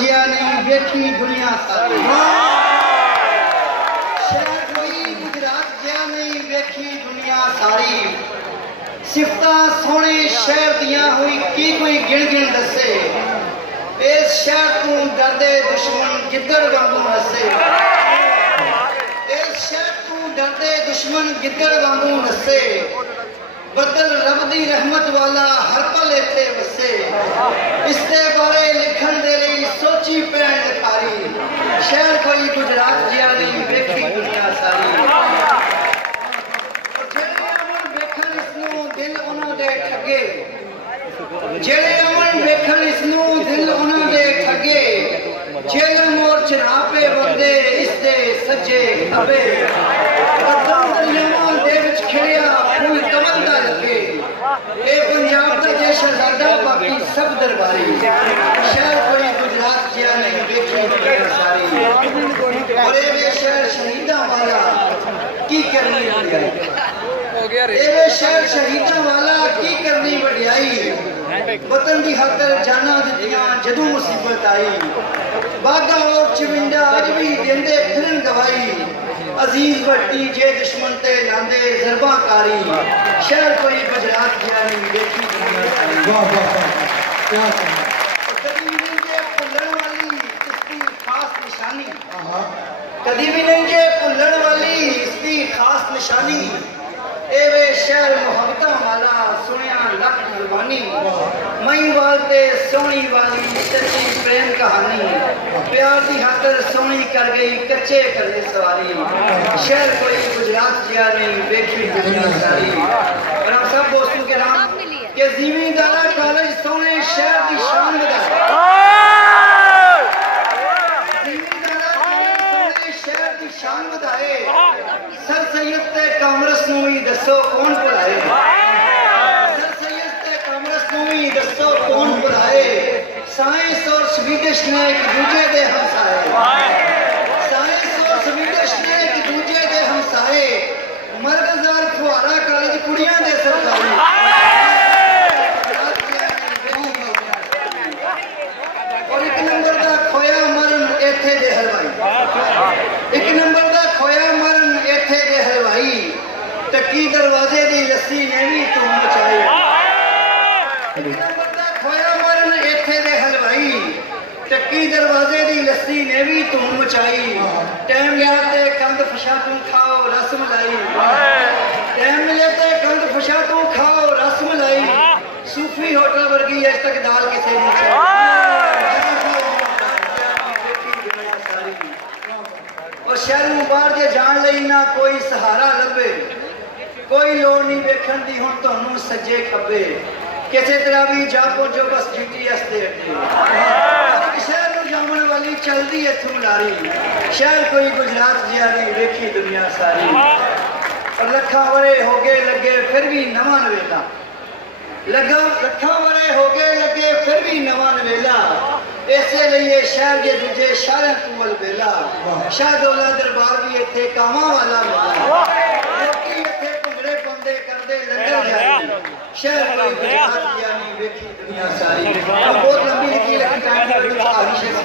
जिया नहीं वेखी दुनिया सारी शहर कोई गुजरात जिया नहीं वेखी दुनिया सारी सिफता सोने शहर दिया हुई की कोई गिन गिन दसे इस शहर तू डरदे दुश्मन गिद्दड़ वांगू नसे इस शहर तू डरदे दुश्मन गिद्दड़ वांगू नसे बदल रब दी रहमत वाला हर पल इत्थे वसे इसके बारे लिखण दे लई सोची पैण लिखारी शहर कोई गुजरात जिया नहीं वेखी दुनिया सारी जेड़े अमन वेखण इसनू दिल उन्हां दे ठगे जेड़े अमन वेखण इसनू दिल उन्हां दे ठगे जेल मोर चरापे बंदे इसदे सज्जे खबे बदल दरियावां दे विच खिड़िया फूल कमल दा लगे ए पंजाब दा जे शहजादा बाकी सब दरबारी शहर कोई गुजरात जिया नहीं वेखी दुनिया सारी और ए वे शहर शहीदां वाला की करनी वडियाई हो गया रे ए वे शहर शहीदां वाला की करनी वडियाई वतन दी खातर जाना दित्तियां जदों मुसीबत आई बागा और चिविंडा अज भी देंदे फिरन गवाई अजीज भट्टी जे दुश्मन ते लांदे जरबा कारी शहर कोई गुजरात जिया नहीं वेखी दुनिया सारी वाह वाह वाह क्या कदी भी नहीं जे भुल्लण वाली इसकी खास निशानी कदी भी नहीं जे भुल्लण वाली इसकी खास निशानी ए वे शहर मुहब्बतां वाला सुनिया लख जुबानी मई वालते सोनी वाली सच्ची प्रेम कहानी प्यार दी खातर सोनी कर गई कच्चे करे सवारी शहर कोई गुजरात जिया नहीं वेखी दुनिया सारी और हम सब दोस्तों के नाम के ज़मींदारा कॉलेज सोने शहर की शान बढ़ाए ज़मींदारा कॉलेज सोने शहर की शान बढ़ाए सर सैयद ते कामरस नूं भी दसो कौन बुलाए सर सैयद ते कामरस नूं भी दसो कौन बुलाए साइंस और स्वीडिश ने एक दूजे दे हमसाए साइंस और स्वीडिश ने एक दूजे दे हमसाए मरगजार फुहारा कॉलेज कुड़ियां दे सरकारी और एक नंबर दा खोया मरन इत्थे दे हलवाई एक नंबर दा खोया मरन इत्थे दे हलवाई टक्की दरवाजे दी लस्सी ने भी तू मचाई एक नंबर दा खोया मरन इत्थे दे हलवाई टक्की दरवाजे दी लस्सी ने भी तू मचाई टाइम याद ते कंद फशा तू खाओ रस मलाई टाइम मिले ते कंद फशा तू खाओ रस मलाई सूफी होटल वर्गी अज तक दाल किसे नहीं खाई और शहरों बाहर जे जान लई ना कोई सहारा लभे कोई लोड़ नहीं वेखण दी हुण तुहानू सज्जे खब्बे किसी तरह भी जापो जो बस जीटीएस दे अड्डे शहर नूं जामण वाली चलदी इत्थों लारी शहर कोई गुजरात जिया नहीं वेखी दुनिया सारी और लखा वरे हो गए लगे फिर भी नवां नवेला लगा लखा वरे हो गए लगे फिर भी नवां नवेला इसे लिए शहर के दूजे शहर तू अलबेला शाहदौला दरबार भी इत्थे कामां वाला मिला लोकी इत्थे भंगड़े पाउंदे करदे लंगर जाई शहर कोई गुजरात जिया नहीं वेखी दुनिया सारी बहुत लंबी लिखी लेकिन टाइम की हारी शेख